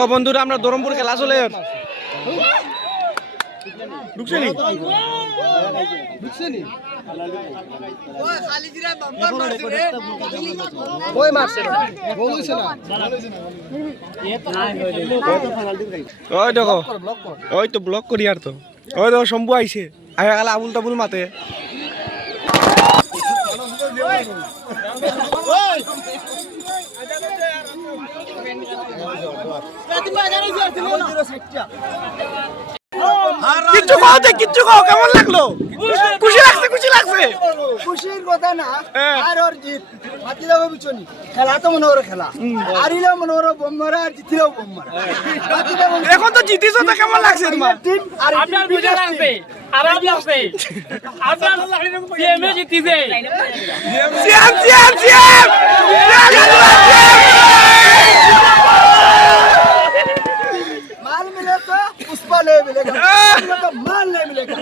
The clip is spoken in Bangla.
দেখো বন্ধুরা আমরা ধরমপুর খেলা চলে ঢুকছে নি ওই দেখো ওই তো ব্লক করি আর তো ওই দেখো শম্ভু আইছে আয়া গেল আবুল তাবুল মাতে কিচ্ছু খাও কেমন লাগলো খুশি লাগছে খুশির কথা না আর ওর জিত মাতি দেবো বিচনি খেলা তো মনে ওর খেলা হারিলেও মনে ওর বোম্মারা আর জিতিলেও বোম্মারা এখন তো জিতিস তো কেমন লাগছে তোমার টিম আর আপনার বুঝা লাগবে আরাম লাগবে আপনার সিএমএ জিতিছে সিএম माल मिले तो पुष्पा नहीं मिलेगा माल नहीं मिलेगा